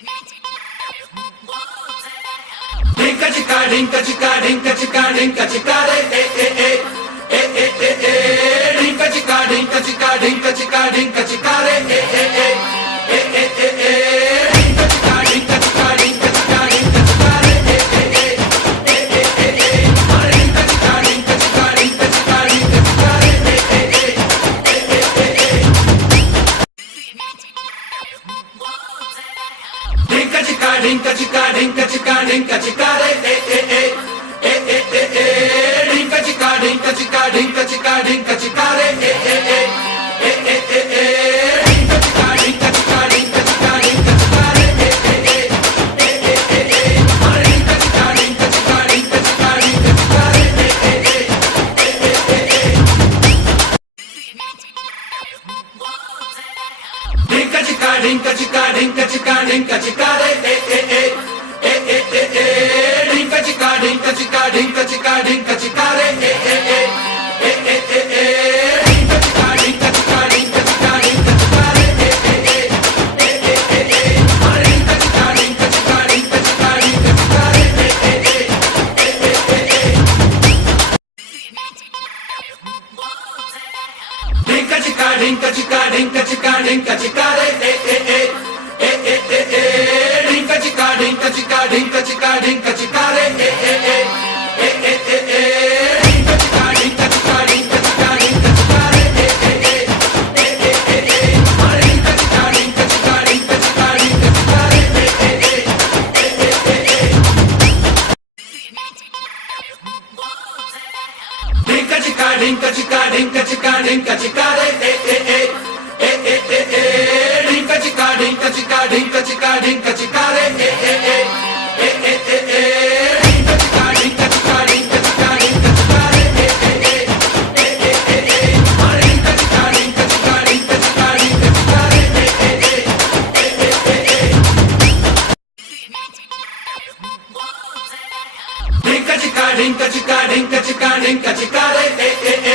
Dinka chika dinka chika dinka chika dinka chika re dinka chika dinka chika dinka chika dinka chika re dinka chika dinka chika dinka chika dinka chika re dinka chika dinka chika dinka chika dinka chika re dinka chika dinka chika dinka chika dinka chika re dinka chika dinka chika dinka chika dinka chika re dinka chika dinka chika dinka chika dinka chika re dinka chika dinka chika dinka chika dinka chika re dinka chika dinka chika dinka chika dinka chika re dinka chika dinka chika dinka chika dinka chika re dinka chika dinka chika dinka chika dinka chika re dinka chika dinka chika dinka chika dinka chika re dinka chika dinka chika dinka chika dinka chika re dinka chika dinka chika dinka chika dinka chika re dinka chika dinka chika dinka chika dinka chika re dinka chika dinka chika dinka chika dinka chika re dinka chika dinka chika dinka chika dinka chika re dinka chika dinka chika dinka chika dinka chika re dinka chika dinka chika dinka chika dinka chika re dinka chika dinka chika dinka chika dinka chika re dinka chika dinka chika dinka chika dinka chika re